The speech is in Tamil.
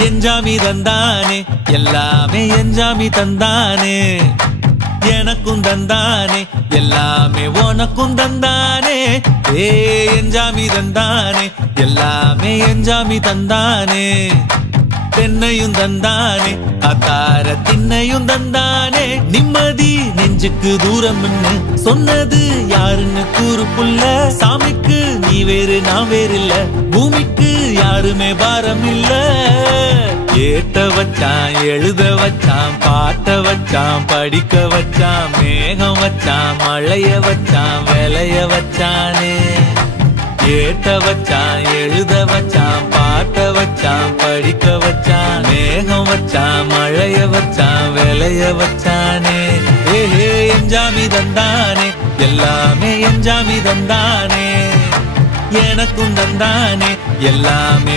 எஞ்சாமி தந்தானே எல்லாமே எஞ்சாமி தந்தானே எனக்கும் தந்தானே எல்லாமே உனக்கும் தந்தானே ஏ எஞ்சாமி தந்தானே எல்லாமே எஞ்சாமி தந்தானே தென்னையும் தந்தானே அத்தார திண்ணையும் தந்தானே நிம்மதி நெஞ்சுக்கு தூரம்னு சொன்னது யாருன்னு கூறு புள்ள சாமிக்கு நீ வேறு நான் வேறு இல்ல பூமிக்கு யாருமே பாரம் இல்ல ஏத்த வச்சான் எழுத வச்சான் பாட்ட வச்சான் படிக்க வச்சான் மேகம் வச்சான் மழைய வச்சான் விளைய வச்சானே ஏத்த வச்சான் எழுத வச்சான் பாட்ட வச்சான் படிக்க வச்சான் மேகம் வச்சான் மழைய வச்சான் விளைய வச்சானே ஏஹே எஞ்சாமி தந்தானே எல்லாமே எஞ்சாமி தந்தானே எனக்கும் தந்தானே எல்லாமே